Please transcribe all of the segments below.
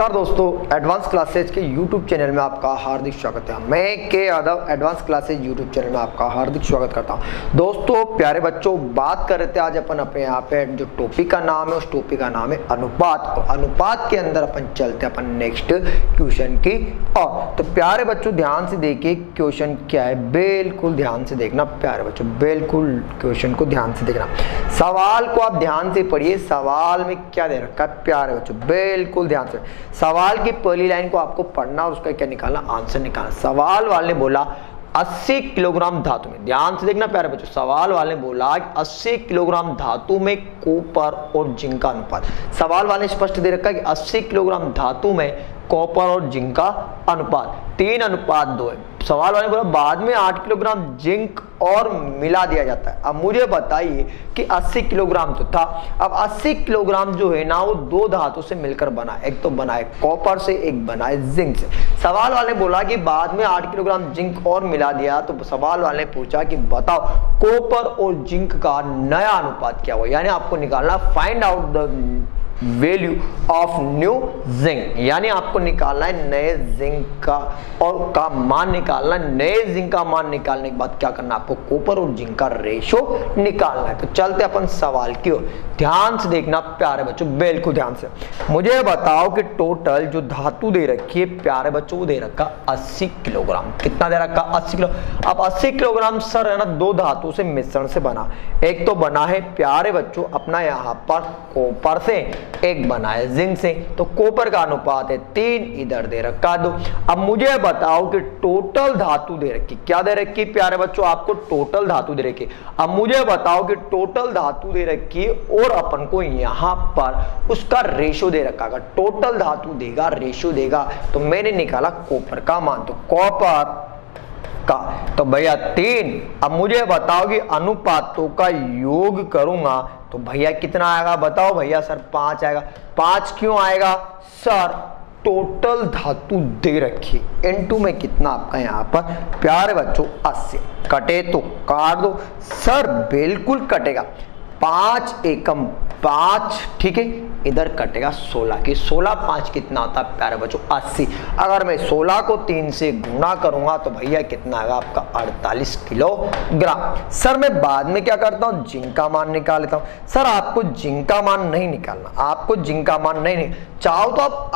नमस्कार दोस्तों, advance classes के YouTube चैनल में आपका हार्दिक स्वागत है। मैं के Yadav advance classes YouTube channel में आपका हार्दिक स्वागत करता हूं। दोस्तों प्यारे बच्चों, बात कर रहे थे आज अपन अपने यहाँ पे जो टॉपिक का नाम है उस टॉपिक का नाम है अनुपात। और अनुपात के अंदर अपन चलते हैं अपन नेक्स्ट क्वेश्चन की और। तो प्यारे बच्चों ध्यान से देखिए क्वेश्चन क्या है, बिल्कुल ध्यान से देखना प्यारे बच्चों, बिल्कुल क्वेश्चन को ध्यान से देखना। सवाल को आप ध्यान से पढ़िए, सवाल में क्या दे रखा है प्यारे बच्चों, बिल्कुल ध्यान से। सवाल की पहली लाइन को आपको पढ़ना और उसका क्या निकालना, आंसर निकालना। सवाल वाले ने बोला 80 किलोग्राम धातु में, ध्यान से देखना प्यारे बच्चों, सवाल वाले ने बोला 80 किलोग्राम धातु में कॉपर और जिंक का अनुपात। सवाल वाले ने स्पष्ट दे रखा है कि 80 किलोग्राम धातु में कॉपर और जिंक का अनुपात 3:2 है। सवाल वाले ने बोला बाद में 8 किलोग्राम जिंक और मिला दिया जाता है। अब मुझे बताइए कि 80 किलोग्राम तो था, अब 80 किलोग्राम जो है ना वो दो धातु से मिलकर बना, एक तो बना है कॉपर से, एक बना है जिंक से। सवाल वाले ने बोला कि बाद में 8 किलोग्राम जिंक और मिला दिया, तो सवाल वाले ने पूछा कि बताओ कॉपर और जिंक का नया अनुपात क्या हुआ, यानी आपको निकालना find out the value of new zinc, यानी आपको निकालना है नए जिंक का और का मान निकालना है। नए जिंक का मान निकालने के बाद क्या करना, आपको कॉपर और जिंक का रेशो निकालना है। तो चलते अपन सवाल की ओर, ध्यान से देखना प्यारे बच्चों, बिल्कुल ध्यान से। मुझे बताओ कि टोटल जो धातु दे रखी है प्यारे बच्चों वो दे रखा 80 किलोग्राम। कितना दे रखा, 80 किलो। अब 80 किलोग्राम सर है ना दो धातु से मिश्रण से बना, एक तो बना है प्यारे बच्चों अपना यहाँ पर कॉपर से, एक बना है जिंक से। तो कॉपर का अनुपात है 3, इधर दे रखा 2। अब मुझे बताओ कि टोटल धातु दे रखी, क्या दे रखी प्यारे बच्चों, आपको टोटल धातु दे रखी। अब मुझे बताओ कि टोटल धातु दे रखी और अपन को यहाँ पर उसका रेशो दे रखा। अगर टोटल धातु देगा रेशो देगा तो मैंने निकाला कॉपर का मान, तो कॉपर का तो भैया 3। अब मुझे बताओ कि अनुपातों का योग करूंगा तो भैया कितना आएगा, बताओ भैया सर 5 आएगा। 5 क्यों आएगा सर, टोटल धातु दे रखी इनटू में कितना आपका यहाँ पर प्यारे बच्चों 80। कटे तो काट दो सर, बिल्कुल कटेगा। 5 एकम 5, ठीक है, इधर कटेगा 16 की 16 5 कितना होता है प्यारे बच्चों 80। अगर मैं 16 को 3 से गुणा करूंगा तो भैया कितना आएगा आपका 48 किलोग्राम। सर मैं बाद में क्या करता हूं, जिंक का मान निकाल लेता हूं। सर आपको जिंक का मान नहीं निकालना, आपको जिंक का मान नहीं, चाहो तो आप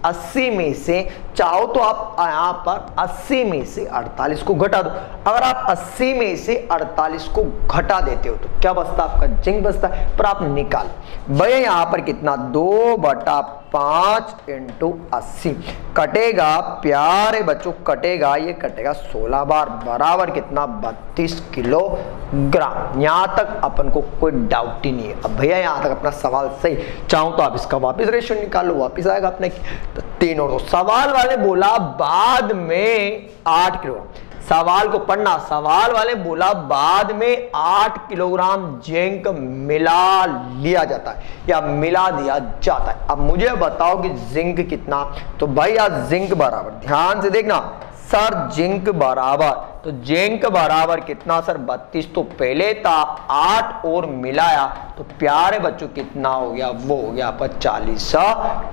80 में से चाहो तो आप यहाँ पर 80 में से 48 को घटा दो। अगर आप 80 में से 48 को घटा देते हो तो क्या बचता, आपका जिंक बचता है। पर आप निकाल भैया यहाँ पर कितना 2/5 × 80 कटेगा प्यारे बच्चों, कटेगा ये कटेगा 16 बार, बराबर कितना 32 किलोग्राम। यहाँ तक अपन को कोई डाउट ही नहीं है। अब भैया यहाँ तक अपना सवाल सही, चाहो तो आप इसका वापस रेशो निकाल लो, वापस आएगा अपने तो 3 और 2। सवाल वाले बोला बाद में 8 किलोग्राम, सवाल को पढ़ना, सवाल वाले बोला बाद में 8 किलोग्राम जिंक मिला लिया जाता है या मिला दिया जाता है। अब मुझे बताओ कि जिंक कितना, तो भैया जिंक बराबर, ध्यान से देखना सर, जिंक बराबर, तो जिंक बराबर कितना सर 32, तो पहले था 8 और मिलाया तो प्यारे बच्चों कितना हो गया, वो हो गया पर 40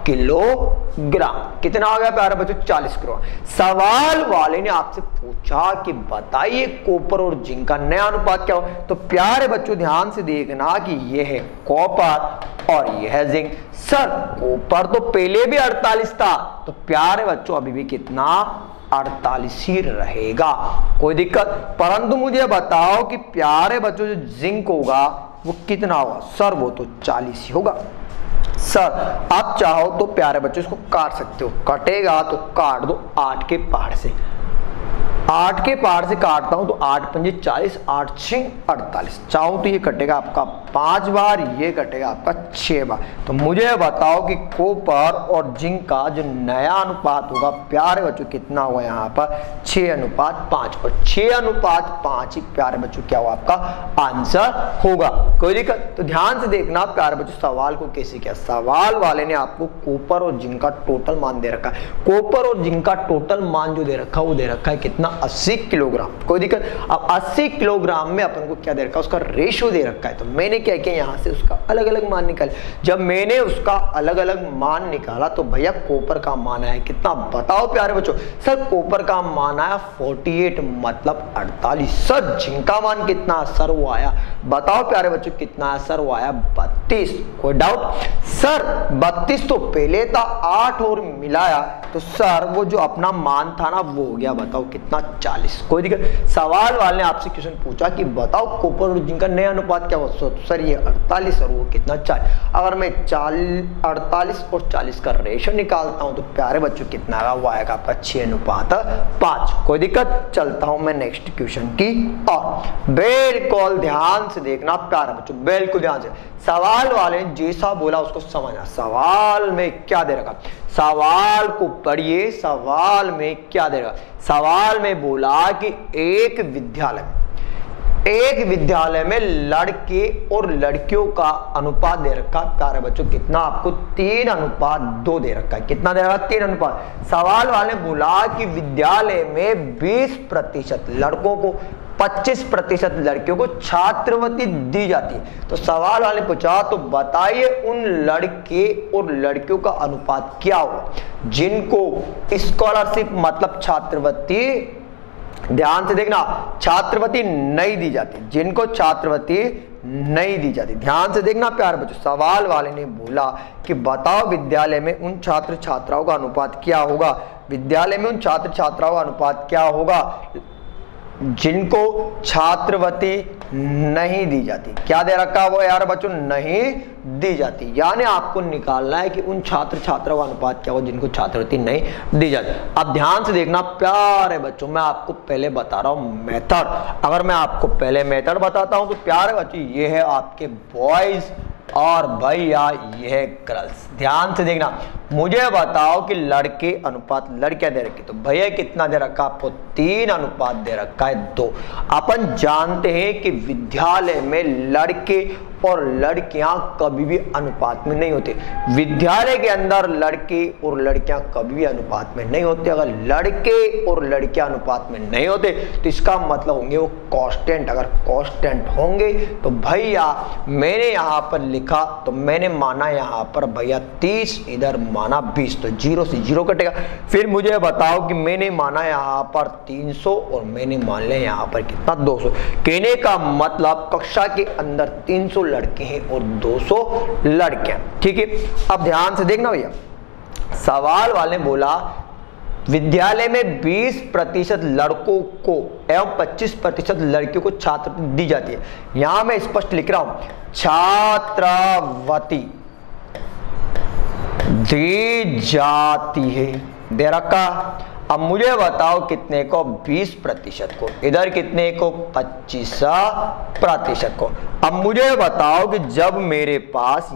किलोग्राम। कितना हो गया प्यारे बच्चों 40 किलोग्राम। सवाल वाले ने आपसे पूछा कि बताइए कॉपर और जिंक का नया अनुपात क्या हो, तो प्यारे बच्चों ध्यान से देखना कि यह है कॉपर और यह है जिंक। सर कॉपर तो पहले भी 48 था, तो प्यारे बच्चों अभी भी कितना 48 ही रहेगा, कोई दिक्कत। परंतु मुझे बताओ कि प्यारे बच्चों जो जिंक होगा वो कितना होगा, सर वो तो 40 ही होगा। सर आप चाहो तो प्यारे बच्चों इसको काट सकते हो, कटेगा तो काट दो 8 के पहाड़ से, 8 के पहाड़ से काटता हूं तो 8 पंजे 40, 8 6 48। चाहो तो ये कटेगा आपका 5 बार, ये कटेगा आपका 6 बार। तो मुझे बताओ कि कॉपर और जिंक का जो नया अनुपात होगा प्यारे बच्चों कितना हुआ यहाँ पर 6:5 और 6:5 ही प्यारे बच्चों क्या हुआ आपका आंसर होगा, कोई दिक्कत। तो ध्यान से देखना प्यारे बच्चों सवाल को कैसे किया। सवाल वाले ने आपको कॉपर और जिंक का टोटल मान दे रखा है, कॉपर और जिंक का टोटल मान जो दे रखा है वो दे रखा है कितना 80 किलोग्राम, कोई दिक्कत। अब 80 किलोग्राम में अपन को क्या दे रखा है, उसका रेशियो दे रखा है। तो मैंने क्या किया, यहाँ से उसका अलग अलग मान निकाले। जब मैंने उसका अलग अलग मान निकाला तो भैया कॉपर का मान आया कितना, बताओ प्यारे बच्चों। सर कॉपर का मान आया 48 मतलब 48। सर जिंक का मान कितना सर, वो आया, बताओ प्यारे बच्चों कितना आया सर, वो आया 32। कोई डाउट सर? 32 तो पहले था, 8 और मिलाया तो सर वो जो अपना मान था ना वो हो गया, बताओ कितना, 40। कोई दिक्कत। सवाल वाले ने आपसे क्वेश्चन पूछा कि बताओ कॉपर और जिंक का नया अनुपात क्या होता है, तो सर ये 48 और वो कितना, 40। अगर मैं 48 और 40 का रेशियो निकालता हूं तो प्यारे बच्चों कितना आएगा, वो आएगा आपका 6:5। कोई दिक्कत। चलता हूं मैं नेक्स्ट क्वेश्चन की और बिल्कुल ध्यान से देखना प्यारे बच्चों, बिल्कुल ध्यान से। सवाल वाले ने जैसा बोला उसको समझना। सवाल में क्या दे रखा, सवाल को पढ़िए। सवाल में क्या दे रखा, सवाल में बोला कि एक विद्यालय में लड़के और लड़कियों का अनुपात दे रखा प्यारे बच्चों कितना, आपको 3:2 दे रखा है। कितना दे रखा, 3:। सवाल वाले ने बोला कि विद्यालय में 20% लड़कों को 25% लड़कियों को छात्रवृत्ति दी जाती है। तो सवाल वाले पूछा तो बताइए उन लड़के और लड़कियों का अनुपात क्या हुआ जिनको स्कॉलरशिप मतलब छात्रवृत्ति, ध्यान से देखना, छात्रवृत्ति नहीं दी जाती, जिनको छात्रवृत्ति नहीं दी जाती। ध्यान से देखना प्यारे बच्चों। सवाल वाले ने बोला कि बताओ विद्यालय में उन छात्र छात्राओं का अनुपात क्या होगा, विद्यालय में उन छात्र छात्राओं का अनुपात क्या होगा जिनको छात्रवृत्ति नहीं दी जाती। क्या दे रखा है वो यार बच्चों, नहीं दी जाती। यानी आपको निकालना है कि उन छात्र छात्राओं का अनुपात क्या हो जिनको छात्रवृत्ति नहीं दी जाती। अब ध्यान से देखना प्यारे बच्चों, मैं आपको पहले बता रहा हूं मेथड। अगर मैं आपको पहले मेथड बताता हूं तो प्यारे बच्चों ये है आपके बॉयज और भैया ये है गर्ल्स। ध्यान से देखना, मुझे बताओ कि लड़के अनुपात लड़कियां दे रखी, तो भैया कितना दे रखा आपको, 3 अनुपात दे रखा है 2। अपन जानते हैं कि विद्यालय में लड़के और लड़कियां कभी भी अनुपात में नहीं होते। विद्यालय के अंदर लड़के और लड़कियां कभी भी अनुपात में नहीं होते। अगर लड़के और लड़कियां अनुपात में नहीं होते तो इसका मतलब होंगे वो कांस्टेंट। अगर कांस्टेंट होंगे तो भैया मैंने यहाँ पर लिखा तो मैंने माना यहाँ पर भैया 30, इधर माना 20, तो 0 से 0 कटेगा। फिर मुझे बताओ कि मैंने माना यहाँ पर 300 और मैंने मान लिया यहाँ पर कितना, 200। कहने का मतलब कक्षा के अंदर 300 लड़के हैं और 200 लड़कियां। ठीक है, अब ध्यान से देखना भैया। सवाल वाले ने बोला विद्यालय में 20% लड़कों को एवं 25% लड़कियों को छात्रवृत्ति दी जाती है। यहां मैं स्पष्ट लिख रहा हूं, छात्रवृत्ति दी जाती है, दे रखा। अब मुझे बताओ कितने को, 20% को, इधर कितने को, 25% को। अब मुझे बताओ कि जब मेरे पास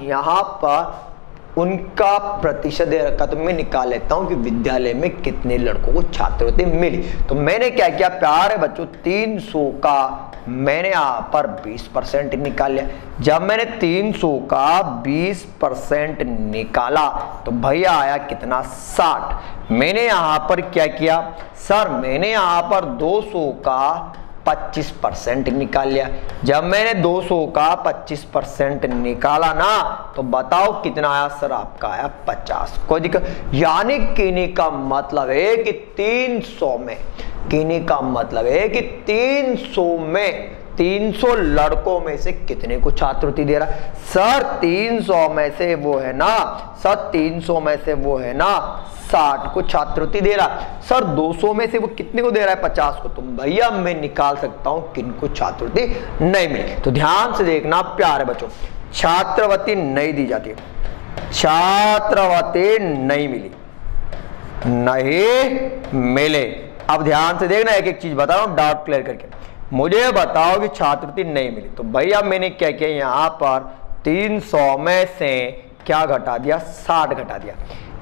यहाँ पर उनका प्रतिशत दे रखा तो मैं निकाल लेता हूं कि विद्यालय में कितने लड़कों को छात्रवृत्ति मिली। तो मैंने क्या किया प्यारे बच्चों, 300 का मैंने यहाँ पर 20% निकाल लिया। जब मैंने 300 का 20% निकाला तो भैया आया कितना, 60। मैंने यहाँ पर क्या किया सर, मैंने यहाँ पर 200 का 25% निकाल लिया। जब मैंने 200 का 25% निकाला ना तो बताओ कितना आया सर, आपका आया 50। कोई दिक्कत। यानी कहने का मतलब है कि 300 में, कहने का मतलब है कि 300 लड़कों में से कितने को छात्रवृत्ति दे रहा है सर, 300 में से वो है ना सर, 300 में से वो है ना 60 को छात्रवृत्ति दे रहा है सर। 200 में से वो कितने को दे रहा है, 50 को। तो भैया मैं निकाल सकता हूं किनको छात्रवृत्ति नहीं मिली। तो ध्यान से देखना प्यारे बच्चों, छात्रवृत्ति नहीं दी जाती, छात्रवृत्ति नहीं मिली, नहीं मिले। अब ध्यान से देखना, एक एक चीज बता रहा हूं डाउट क्लियर करके। मुझे बताओ कि छात्रवृत्ति नहीं मिली तो भैया मैंने क्या किया, यहां पर 300 में से क्या घटा दिया, 60 घटा दिया।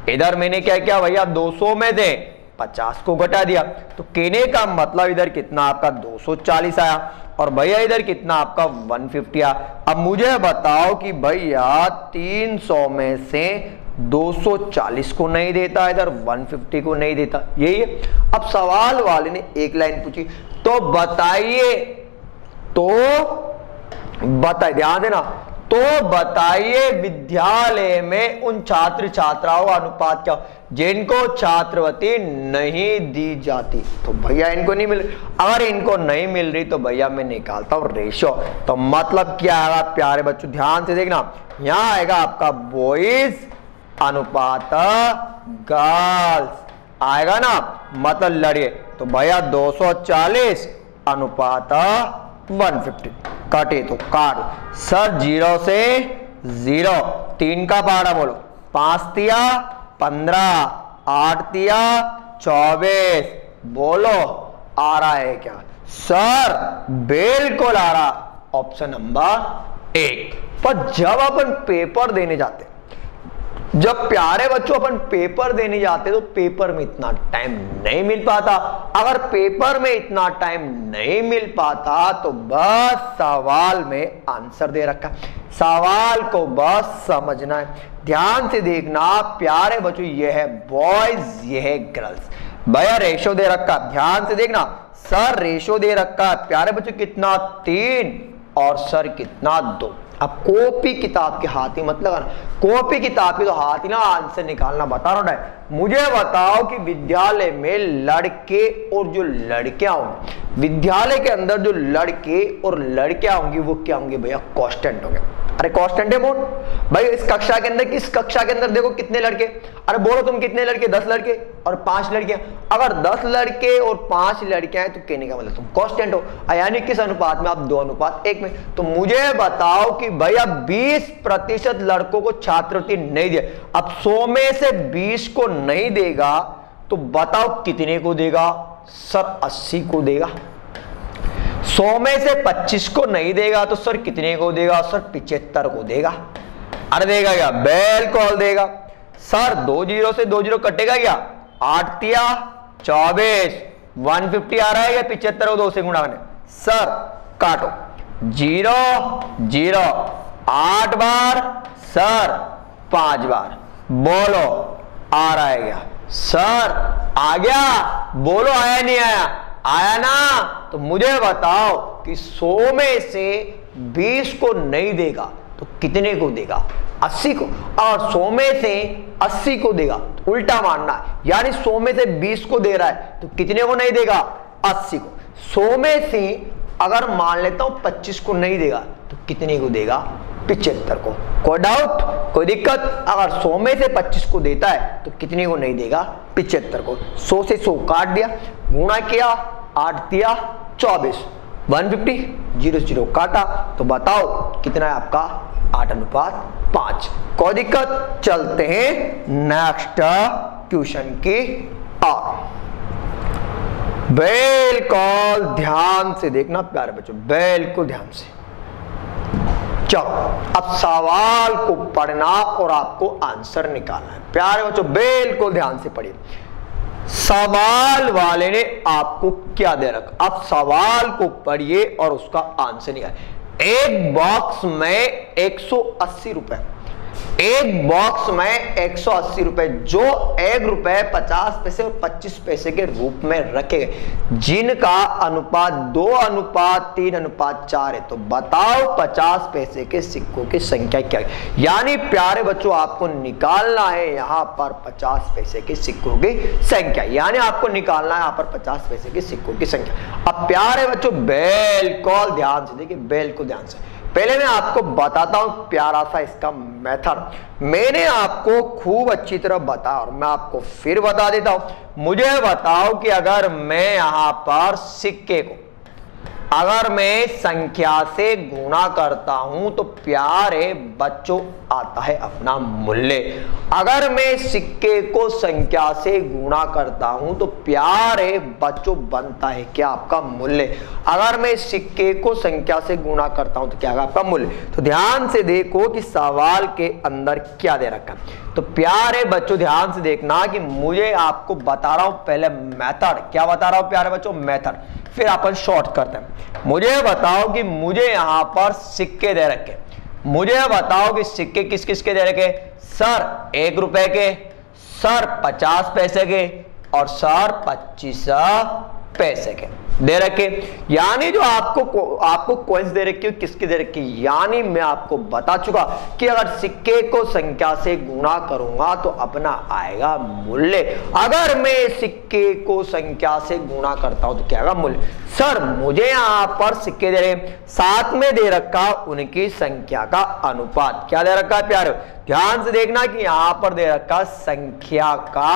इधर मैंने क्या किया भैया, 200 में से 50 को घटा दिया। तो कहने का मतलब इधर कितना आपका 240 आया और भैया इधर कितना आपका 150 आया। अब मुझे बताओ कि भैया 300 में से 240 को नहीं देता, इधर 150 को नहीं देता, यही है। अब सवाल वाले ने एक लाइन पूछी, तो बताइए, तो बताइए, ध्यान देना, तो बताइए विद्यालय में उन छात्र छात्राओं का अनुपात क्या जिनको छात्रवृत्ति नहीं दी जाती। तो भैया इनको नहीं मिल रही, अगर इनको नहीं मिल रही तो भैया मैं निकालता हूं रेशो। तो मतलब क्या आएगा प्यारे बच्चों, ध्यान से देखना, यहां आएगा आपका बॉयज अनुपात गर्ल्स आएगा ना, मतलब लड़िए। तो भैया 240 अनुपात 150 काटे तो काट सर, 0 से 0, 3 का पारा बोलो, 5 दिया 15, 8 दिया 24, बोलो आ रहा है क्या सर? बिल्कुल आ रहा, ऑप्शन नंबर 1। पर जब अपन पेपर देने जाते, जब प्यारे बच्चों अपन पेपर देने जाते तो पेपर में इतना टाइम नहीं मिल पाता। अगर पेपर में इतना टाइम नहीं मिल पाता तो बस सवाल में आंसर दे रखा, सवाल को बस समझना है। ध्यान से देखना प्यारे बच्चों, ये है बॉयज, ये है गर्ल्स। भैया रेशो दे रखा, ध्यान से देखना, सर रेशो दे रखा है प्यारे बच्चों कितना 3 और सर कितना 2। अब कॉपी किताब के हाथ ही मत लगाना, कॉपी किताब के तो हाथ ही ना आंसर निकालना। बता रहा हूं, मुझे बताओ कि विद्यालय में लड़के और जो लड़कियां होंगे, विद्यालय के अंदर जो लड़के और लड़कियां होंगी वो क्या होंगे भैया? कांस्टेंट होंगे। अरे कांस्टेंट है मोड भाई, इस कक्षा के अंदर, इस कक्षा के अंदर देखो कितने लड़के, अरे बोलो तुम कितने लड़के? 10 लड़के और 5 लड़कियां। अगर 10 लड़के और 5 लड़कियां हैं तो कहने का मतलब तुम कांस्टेंट हो, यानी किस अनुपात में? आप 2:1 में। तो मुझे बताओ कि भैया 20% लड़कों को छात्रवृत्ति नहीं दिया, अब 100 में से 20 को नहीं देगा तो बताओ कितने को देगा? सर 80 को देगा। 100 में से 25 को नहीं देगा तो सर कितने को देगा? सर 75 को देगा। अरे देगा क्या? बिल्कुल देगा। सर 2 0 से 2 0 कटेगा क्या? 8 दिया 24, 150 आ रहा है या 75 को 2 से गुणा करने? सर काटो, 0 0, 8 बार सर 5 बार, बोलो आ रहा है क्या? सर आ गया, बोलो आया नहीं आया? आया ना। तो मुझे बताओ कि 100 में से 20 को नहीं देगा तो कितने को देगा? 80 को। और 100 में से 80 को देगा तो उल्टा मानना है, यानी 100 में से 20 को दे रहा है तो कितने को नहीं देगा? 80 को। 100 में से अगर मान लेता हूं 25 को नहीं देगा तो कितने को देगा? 75 को। कोई डाउट, कोई दिक्कत? अगर 100 में से 25 को देता है तो कितने को नहीं देगा? 75 को। 100 से 100 काट दिया, गुणा किया, 8 दिया 24, 150, 0 0 काटा, तो बताओ कितना है आपका? 8:5। कोई दिक्कत? चलते हैं नेक्स्ट क्वेश्चन की ओर। बिल्कुल ध्यान से देखना प्यारे बच्चों, बिल्कुल ध्यान से। चलो अब सवाल को पढ़ना और आपको आंसर निकालना है। प्यारे बच्चों बिल्कुल ध्यान से पढ़िए। सवाल वाले ने आपको क्या दे रखा, आप सवाल को पढ़िए और उसका आंसर निकालिए। एक बॉक्स में 180 रुपए, एक बॉक्स में 180 रुपए, जो 1 रुपए 50 पैसे और 25 पैसे के रूप में रखे गए, जिनका अनुपात 2:3:4 है। तो बताओ 50 पैसे के सिक्कों की संख्या क्या है? यानी प्यारे बच्चों आपको निकालना है यहां पर 50 पैसे के सिक्कों की संख्या, यानी आपको निकालना है यहां पर 50 पैसे के सिक्कों की संख्या। अब प्यारे बच्चों बिल्कुल ध्यान से देखिए, बिल्कुल ध्यान से। पहले मैं आपको बताता हूं प्यारा सा इसका मेथड। मैंने आपको खूब अच्छी तरह बताया और मैं आपको फिर बता देता हूं। मुझे बताओ कि अगर मैं यहां पर सिक्के को, अगर मैं संख्या से गुणा करता हूं तो प्यारे बच्चों आता है अपना मूल्य। अगर मैं सिक्के को संख्या से गुणा करता हूं तो प्यारे बच्चों बनता है क्या? आपका मूल्य। अगर मैं सिक्के को संख्या से गुणा करता हूं तो क्या होगा? आपका मूल्य। तो ध्यान से देखो कि सवाल के अंदर क्या दे रखा है। तो प्यारे बच्चों ध्यान से देखना कि मुझे आपको बता रहा हूं पहले मेथड। क्या बता रहा हूं प्यारे बच्चों? मेथड। फिर अपन शॉर्ट करते हैं। मुझे बताओ कि मुझे यहां पर सिक्के दे रखे, मुझे बताओ कि सिक्के किस किस के दे रखे, सर 1 रुपए के, सर 50 पैसे के और सर 25 पैसे के दे रखे। यानी जो आपको कॉइंस दे रखी है किसकी दे रखी, यानी मैं आपको बता चुका कि अगर सिक्के को संख्या से गुणा करूंगा तो अपना आएगा मूल्य। अगर मैं सिक्के को संख्या से गुणा करता हूं तो क्या आएगा, मूल्य। सर मुझे यहां पर सिक्के दे रहे, साथ में दे रखा उनकी संख्या का अनुपात। क्या दे रखा है प्यारे, ध्यान से देखना कि यहां पर दे रखा संख्या का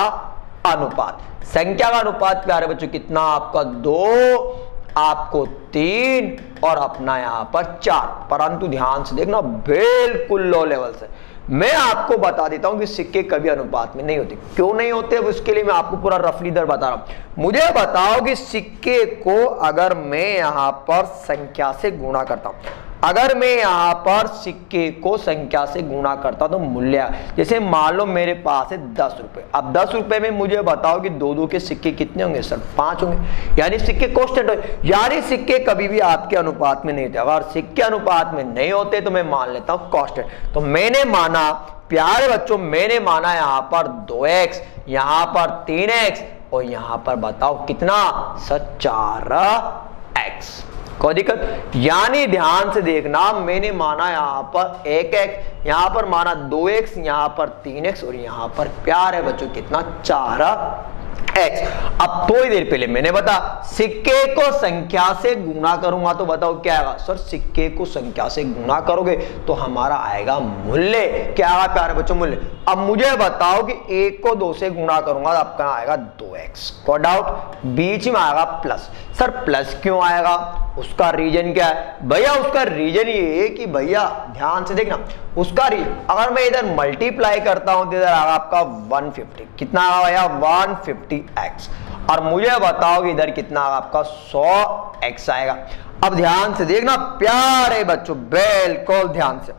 अनुपात। संख्या का अनुपात प्यारे बच्चों कितना, आपका 2, आपको 3 और अपना यहां पर 4। परंतु ध्यान से देखना बिल्कुल लो लेवल से मैं आपको बता देता हूं कि सिक्के कभी अनुपात में नहीं होते। क्यों नहीं होते, उसके लिए मैं आपको पूरा रफली दर बता रहा हूं। मुझे बताओ कि सिक्के को अगर मैं यहां पर संख्या से गुणा करता हूं, अगर मैं यहां पर सिक्के को संख्या से गुणा करता तो मूल्य, जैसे मान लो मेरे पास है 10 रुपए। अब 10 रुपए में मुझे बताओ कि 2 के सिक्के कितने होंगे, सर 5 होंगे। यानी सिक्के कांस्टेंट होंगे, यानी सिक्के कभी भी आपके अनुपात में नहीं होते। अगर सिक्के अनुपात में नहीं होते तो मैं मान लेता हूं कांस्टेंट। तो मैंने माना प्यारे बच्चों, मैंने माना यहां पर 2x, यहां पर 3x और यहां पर बताओ कितना, सर 4x। कोई दिक्कत, यानी ध्यान से देखना मैंने माना यहां पर 1x, यहां पर माना 2x, यहां पर 3x और यहां पर प्यारे बच्चों कितना 4x। अब थोड़ी देर पहले मैंने बता सिक्के को संख्या से गुणा करूंगा तो बताओ क्या आएगा, सर सिक्के को संख्या से गुणा करोगे तो हमारा आएगा मूल्य। क्या आएगा प्यारे बच्चों, मूल्य। अब मुझे बताओ कि 1 को 2 से गुणा करूंगा तो आपका आएगा 2x। को डाउट, बीच में आएगा प्लस। सर प्लस क्यों आएगा, उसका रीजन क्या है भैया, उसका रीजन ये है कि भैया ध्यान से देखना उसका रीजन, अगर मैं इधर मल्टीप्लाई करता हूं तो इधर आएगा आपका 150। कितना आएगा भैया, 150x। और मुझे बताओ कि इधर कितना आएगा आपका 100x आएगा। अब ध्यान से देखना प्यारे बच्चों, बिल्कुल ध्यान से।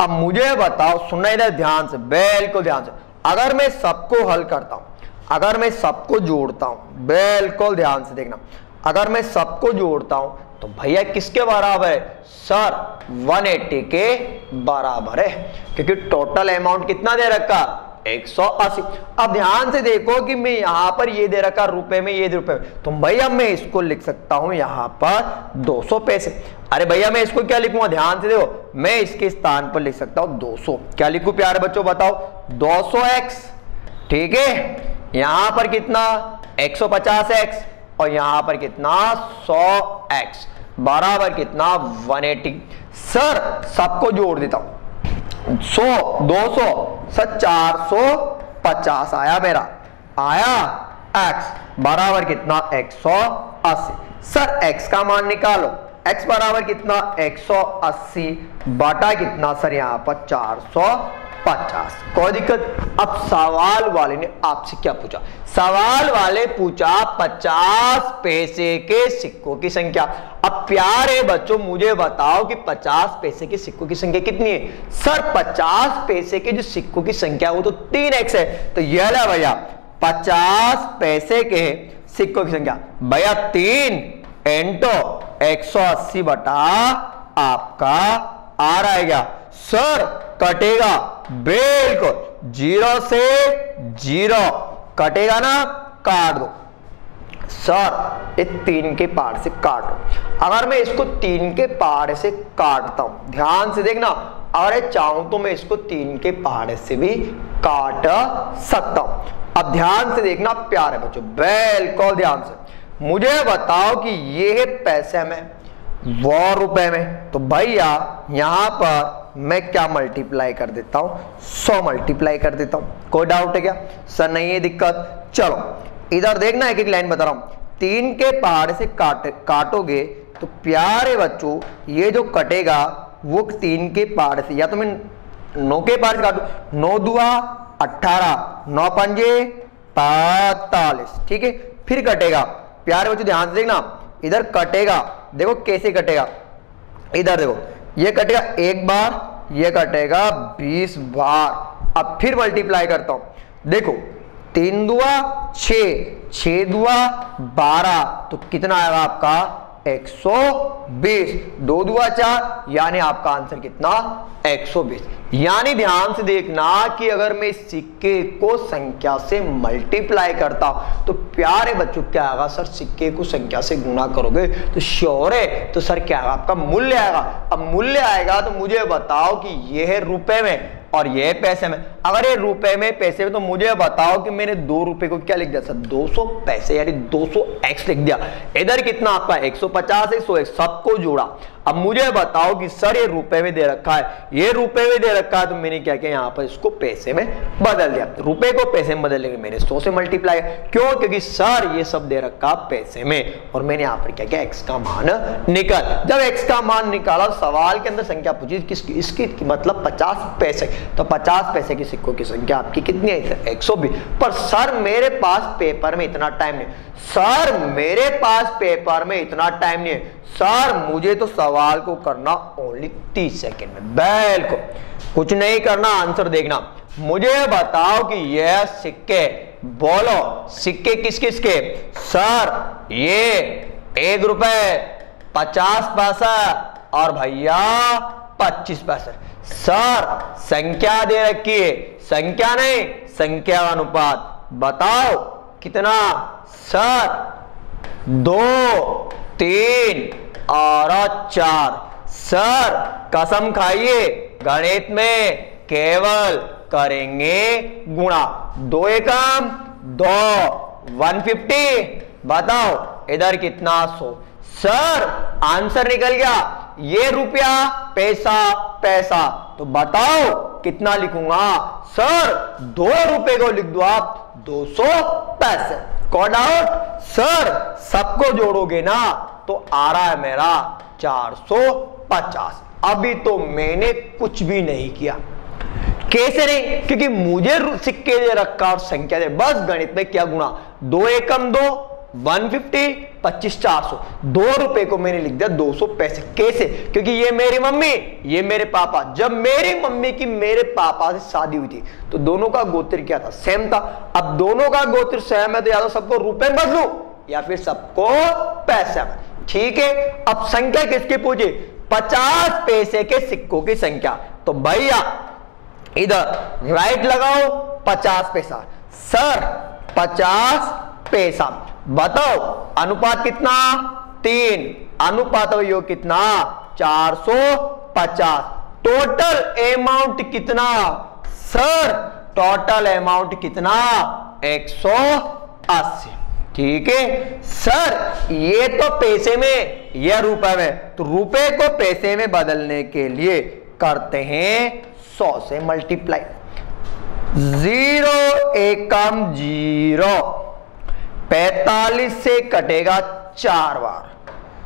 अब मुझे बताओ, सुनना इधर ध्यान से, बिल्कुल ध्यान से। अगर मैं सबको हल करता हूं, अगर मैं सबको जोड़ता हूं, बिल्कुल ध्यान से देखना, अगर मैं सबको जोड़ता हूं तो भैया किसके बराबर है, सर 180 के बराबर है, क्योंकि टोटल अमाउंट कितना दे रखा 180। अब ध्यान से देखो कि मैं यहां पर ये दे रखा रुपए में, ये रुपए में, तो भैया मैं इसको लिख सकता हूं यहां पर 200 पैसे। अरे भैया मैं इसको क्या लिखूंगा, ध्यान से देखो, मैं इसके स्थान पर लिख सकता हूं 200। क्या लिखूं प्यारे बच्चों बताओ, 200x। ठीक है, यहां पर कितना 150x और यहां पर कितना 100x बराबर कितना 180। सर सबको जोड़ देता हूं, 100 200 सर 450 आया मेरा, आया x बराबर कितना 180। सर x का मान निकालो, x बराबर कितना 180 बटा कितना सर यहां पर 450। कोई दिक्कत। अब सवाल वाले ने आपसे क्या पूछा, सवाल वाले पूछा 50 पैसे के सिक्कों की संख्या। अब प्यारे बच्चों मुझे बताओ कि 50 पैसे के सिक्कों की संख्या कितनी है। सर 50 पैसे के जो सिक्कों की संख्या वो तो 3x है। तो यह ला भैया 50 पैसे के सिक्कों की संख्या, भैया 3 इंटू 180 बटा आपका आ रहेगा। सर कटेगा, बिल्कुल 0 से 0 कटेगा ना, काट दो। सर ये 3 के पहाड़ से काटो। अगर मैं इसको 3 के पहाड़ से काटता हूं, ध्यान से देखना, अगर चाहूं तो मैं इसको 3 के पहाड़ से भी काट सकता हूं। अब ध्यान से देखना प्यारे बच्चों, बिल्कुल ध्यान से। मुझे बताओ कि ये है पैसे में, वो रुपए में, तो भैया यहां पर मैं क्या मल्टीप्लाई कर देता हूं, 100 मल्टीप्लाई कर देता हूं। कोई डाउट है क्या, सर नहीं है दिक्कत। चलो इधर देखना, एक एक लाइन बता रहा हूं। 3 के पहाड़ से काटोगे तो प्यारे बच्चों ये जो कटेगा वो 3 के पहाड़ से, या तो मैं 9 के पहाड़ से काटू, 9 दुआ 18, 9 पंजे 45। ठीक है, फिर कटेगा प्यारे बच्चों, ध्यान से देखना, इधर कटेगा, देखो कैसे कटेगा, इधर देखो ये कटेगा 1 बार, ये कटेगा 20 बार। अब फिर मल्टीप्लाई करता हूं, देखो 3 दुआ 6, 6 दुआ 12, तो कितना आएगा आपका 120, 2 दूआ 4, यानी आपका आंसर कितना 120। यानी ध्यान से देखना कि अगर मैं इस सिक्के को संख्या से मल्टीप्लाई करता हूं तो प्यारे बच्चों क्या आएगा सर, सिक्के को संख्या से गुणा करोगे तो श्योर है, तो सर क्या आएगा आपका मूल्य आएगा। अब मूल्य आएगा तो मुझे बताओ कि यह है रुपए में और ये पैसे में। अगर ये रुपए में पैसे में तो मुझे बताओ कि मैंने 2 रुपए को क्या लिख दिया सर, 200 पैसे यानी 200x लिख दिया। इधर कितना आपका 150 है, 100 सबको जोड़ा। अब मुझे बताओ कि सर ये रुपए में दे रखा है, ये रुपए में दे रखा है, तो मैंने क्या किया यहाँ पर इसको पैसे में बदल दिया। रुपए को पैसे में बदलने के मैंने 100 से मल्टीप्लाई, क्यों, क्योंकि सर ये सब दे रखा पैसे में और मैंने यहाँ पर क्या किया x का मान निकाल। जब x का मान निकाला सवाल के अंदर संख्या पूछी किसकी, इसकी मतलब 50 पैसे, तो 50 पैसे की सिक्कों की संख्या आपकी कितनी है सर 120। पर सर मेरे पास पेपर में इतना टाइम नहीं, सर मेरे पास पेपर में इतना टाइम नहीं है, सर मुझे तो सवाल को करना ओनली 30 सेकेंड में। बिल्कुल कुछ नहीं करना, आंसर देखना। मुझे बताओ कि यह सिक्के, बोलो सिक्के किस किस के, सर ये 1 रुपए 50 पैसा और भैया 25 पैसे। सर संख्या दे रखी है, संख्या नहीं संख्या अनुपात, बताओ कितना सर 2, 3 और 4। सर कसम खाइए गणित में केवल करेंगे गुणा, 2 एकम 2, 150, बताओ इधर कितना 100। सर आंसर निकल गया, ये रुपया पैसा पैसा, तो बताओ कितना लिखूंगा सर 2 रुपए को लिख दो आप 200 पैसे। कौन आउट सर, सबको जोड़ोगे ना तो आ रहा है मेरा 450। अभी तो मैंने कुछ भी नहीं किया, कैसे नहीं, क्योंकि मुझे सिक्के दे रखा और संख्या दे, बस गणित में क्या गुणा, 2 एकम 2, 150, 25, 400, 2 रुपए को मैंने लिख दिया 200 पैसे। कैसे, क्योंकि ये मेरी मम्मी ये मेरे पापा, जब मेरी मम्मी की मेरे पापा से शादी हुई थी तो दोनों का गोत्र क्या था, सेम था। अब दोनों का गोत्र सेम है तो या तो सबको रुपए में बदलूं या फिर सबको पैसे में, ठीक है। अब संख्या किसकी पूछी, 50 पैसे के सिक्कों की संख्या, तो भैया इधर राइट लगाओ 50 पैसा, सर 50 पैसा, बताओ अनुपात कितना 3, अनुपात योग कितना 450, टोटल अमाउंट कितना सर, टोटल अमाउंट कितना 180, ठीक है। सर ये तो पैसे में, यह रुपए में, तो रुपए को पैसे में बदलने के लिए करते हैं 100 से मल्टीप्लाई, 0 एकम 0, 45 से कटेगा 4 बार,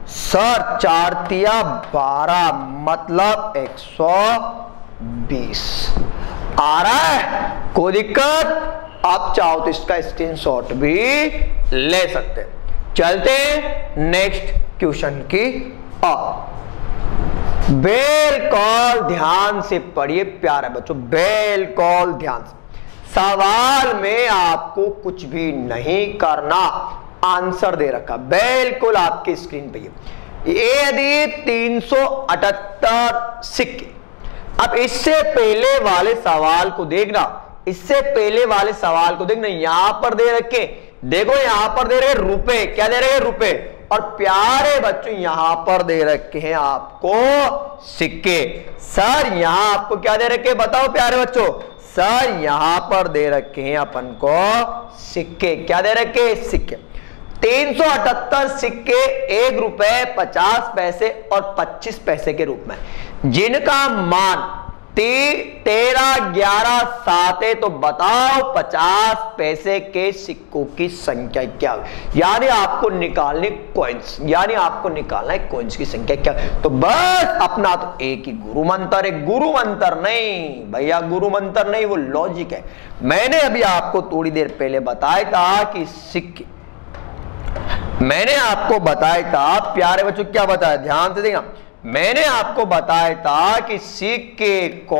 सर 4 तिया 12 मतलब 120 आ रहा है, कोई दिक्कत। आप चाहो तो इसका स्क्रीनशॉट भी ले सकते हैं। चलते हैं नेक्स्ट क्वेश्चन की ओर। बिल्कुल ध्यान से पढ़िए प्यारे बच्चों, बिल्कुल ध्यान से। सवाल में आपको कुछ भी नहीं करना, आंसर दे रखा बिल्कुल आपकी स्क्रीन पे। ये यदि 378 सिक्के, अब इससे पहले वाले सवाल को देखना, इससे पहले वाले सवाल को देखना, यहां पर दे रखे, देखो यहां पर दे रहे रुपए, क्या दे रहे रुपए, और प्यारे बच्चों यहां पर दे रखे हैं आपको सिक्के। सर यहां आपको क्या दे रखे बताओ प्यारे बच्चों, सर यहां पर दे रखे हैं अपन को सिक्के, क्या दे रखे सिक्के। 378 सिक्के 1 रुपए 50 पैसे और 25 पैसे के रूप में, जिनका मान 13, 11, 7 है, तो बताओ 50 पैसे के सिक्कों की संख्या क्या है। यानी आपको निकालनी कॉइन्स, यानी आपको निकालना है कॉइन्स की संख्या क्या है। तो बस अपना तो एक ही गुरु मंत्र है, गुरु मंत्र नहीं भैया, गुरु मंत्र नहीं, वो लॉजिक है। मैंने अभी आपको थोड़ी देर पहले बताया था कि सिक्के, मैंने आपको बताया था प्यारे बच्चों, क्या बताया ध्यान से देखना, मैंने आपको बताया था कि सिक्के को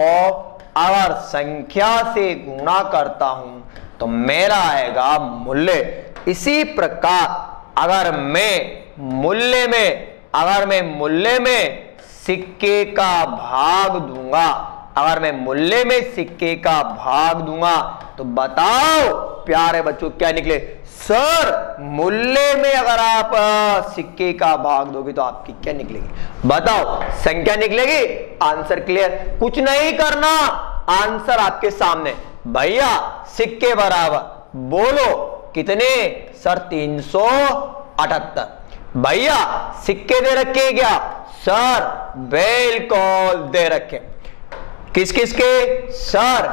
अगर संख्या से गुणा करता हूं तो मेरा आएगा मूल्य। इसी प्रकार अगर मैं मूल्य में, अगर मैं मूल्य में सिक्के का भाग दूंगा, अगर मैं मूल्य में सिक्के का भाग दूंगा तो बताओ प्यारे बच्चों क्या निकले? सर मूल्य में अगर आप सिक्के का भाग दोगे तो आपकी क्या निकलेगी? बताओ, संख्या निकलेगी। आंसर क्लियर, कुछ नहीं करना, आंसर आपके सामने। भैया सिक्के बराबर बोलो कितने? सर 378। भैया सिक्के दे रखे क्या? सर बिल्कुल दे रखे। किस किस के? सर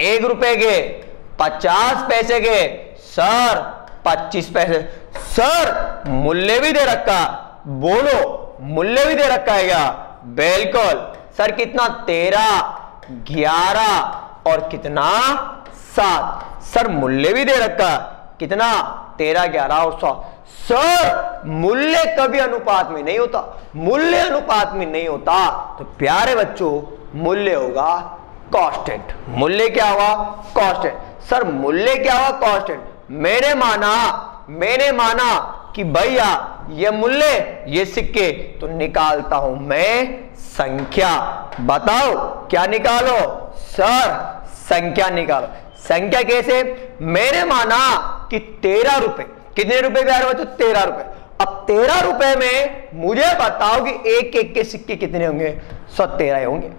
1 रुपए के, 50 पैसे के, सर 25 पैसे। सर मूल्य भी दे रखा, बोलो मूल्य भी दे रखा है क्या? बिल्कुल। सर कितना? 13, 11 और कितना? 7। सर मूल्य भी दे रखा, कितना? 13, 11 और 7। सर मूल्य कभी अनुपात में नहीं होता, मूल्य अनुपात में नहीं होता तो प्यारे बच्चों मूल्य होगा कांस्टेंट। मूल्य क्या होगा? कांस्टेंट। सर मूल्य क्या होगा? कांस्टेंट। मैंने माना कि भैया ये मूल्य, ये सिक्के, तो निकालता हूं मैं संख्या। बताओ क्या निकालो? सर संख्या निकालो। संख्या कैसे? मैंने माना कि 13 रुपए, कितने रुपए प्यारे बच्चों? 13 रुपए। अब 13 रुपए में मुझे बताओ कि एक एक के सिक्के कितने होंगे? सर 13 होंगे।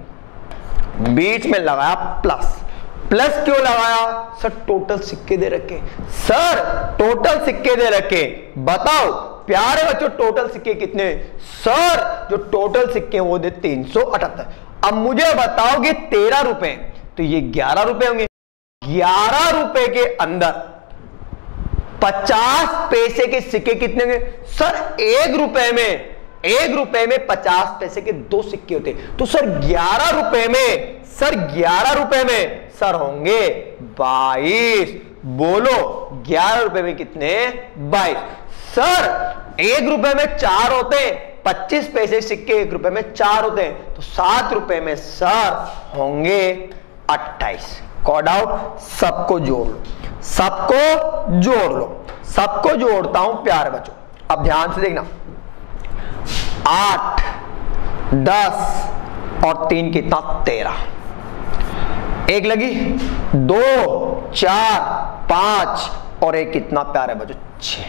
बीच में लगाया प्लस। प्लस क्यों लगाया? सर टोटल सिक्के दे रखे। सर टोटल सिक्के दे रखे, बताओ प्यारे बच्चों टोटल सिक्के कितने? सर जो टोटल सिक्के वो दे 378। अब मुझे बताओ कि 13 रुपए तो ये 11 रुपए होंगे। 11 रुपए के अंदर 50 पैसे के सिक्के कितने होंगे? सर 1 रुपए में 50 पैसे के 2 सिक्के होते, तो सर 11 रुपए में, सर 11 रुपए में सर होंगे 22। बोलो 11 रुपए में कितने? 22। सर 1 रुपए में 4 होते हैं, 25 पैसे सिक्के 1 रुपए में 4 होते हैं, तो 7 रुपए में सर होंगे 28। Cord out. सबको जोड़ लो, सबको जोड़ लो, सबको जोड़ता हूं प्यारे बच्चों। अब ध्यान से देखना, 8, 10 और 3 कितना? 13। एक लगी, 2, 4, 5 और एक कितना प्यारे बच्चों? 6।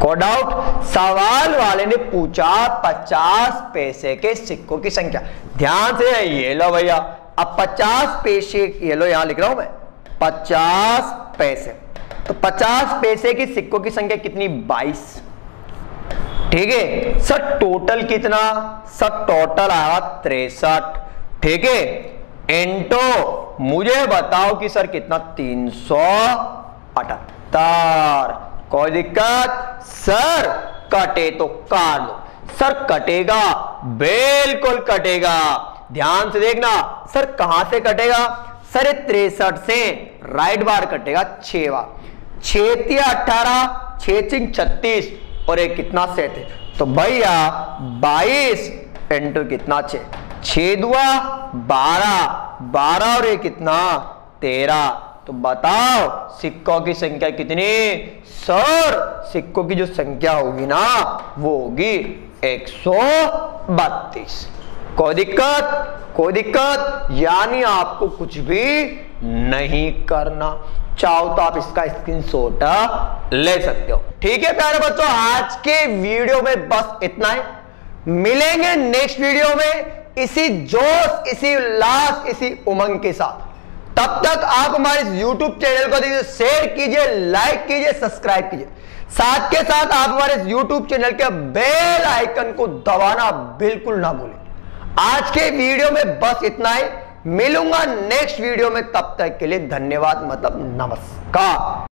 Cord out. सवाल वाले ने पूछा 50 पैसे के सिक्कों की संख्या। ध्यान से ये लो भैया, अब 50 पैसे, ये लो यहां लिख रहा हूं मैं 50 पैसे, तो 50 पैसे की सिक्कों की संख्या कितनी? 22। ठीक है। सर टोटल कितना? सर टोटल आया 63। ठीक है। इनटू मुझे बताओ कि सर कितना? 378। कोई दिक्कत? सर कटे तो काट लो। सर कटेगा, बिल्कुल कटेगा। ध्यान से देखना, सर कहां से कटेगा? सर 63 से राइट बार कटेगा 6 बार। 6 × 18, 6 × 36 और एक कितना? 37। तो भैया 22 इंटू कितना? 6, 6 दुआ 12, 12 और एक कितना? 13। तो बताओ सिक्कों की संख्या कितनी? सर सिक्कों की जो संख्या होगी ना वो होगी 132। कोई दिक्कत? कोई दिक्कत? यानी आपको कुछ भी नहीं करना, चाहो तो आप इसका स्क्रीनशॉट ले सकते हो। ठीक है प्यारे बच्चों, आज के वीडियो में बस इतना ही। मिलेंगे नेक्स्ट वीडियो में इसी जोश, इसी उल्लास, इसी उमंग के साथ। तब तक आप हमारे YouTube चैनल को देखिए, शेयर कीजिए, लाइक कीजिए, सब्सक्राइब कीजिए। साथ के साथ आप हमारे YouTube चैनल के बेल आइकन को दबाना बिल्कुल ना भूलें। आज के वीडियो में बस इतना ही। मिलूंगा नेक्स्ट वीडियो में, तब तक के लिए धन्यवाद, मतलब नमस्कार।